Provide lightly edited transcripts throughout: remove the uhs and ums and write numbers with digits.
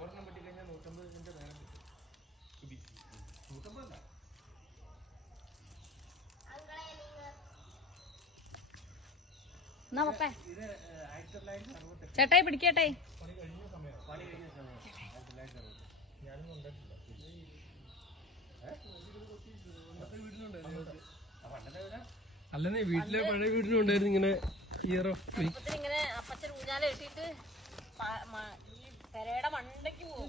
ഒരെണ്ണം പറ്റി കഴിഞ്ഞാൽ 150 നേരം കിട്ടും. 150 ചേട്ടായി പിടിക്കട്ടെ. പണി കഴിഞ്ഞ സമയം ഞാനും കൊണ്ടിട്ടില്ല. അല്ലെന്നേ വീട്ടിലെ പഴയ വീട്ടിലുണ്ടായിരുന്നു ഇങ്ങനെ ഇയറോ ഇങ്ങനെ അപ്പച്ചൻ ഊഞ്ഞാല കെട്ടിട്ട് പെരയുടെ മണ്ടയ്ക്ക് പോകും.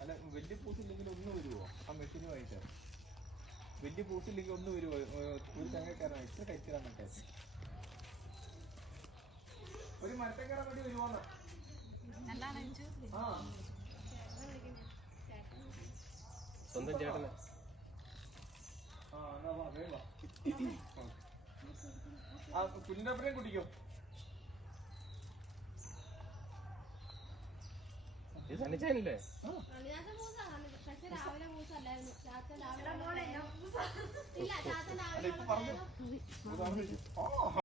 അല്ല വലിയ പൂസില്ലെങ്കിൽ ഒന്ന് വരുവോ ആ മെഷീനുമായിട്ട്? വലിയ പൂസില്ലെങ്കിൽ ഒന്ന് വരുവോ? ഒരു തെങ്ങക്കാരനാണ് ഇത്ര കഴിച്ചിടാന്നൊക്കെ ഒരു മരത്തെ കയറാൻ വേണ്ടി വരുവോന്ന്. സ്വന്തം ചേട്ടന് കുഞ്ഞിന്റെ അപ്പഴേ കുടിക്കോ? ഇത് സന്നിച്ചാനല്ലേ? ഇപ്പൊ പറഞ്ഞു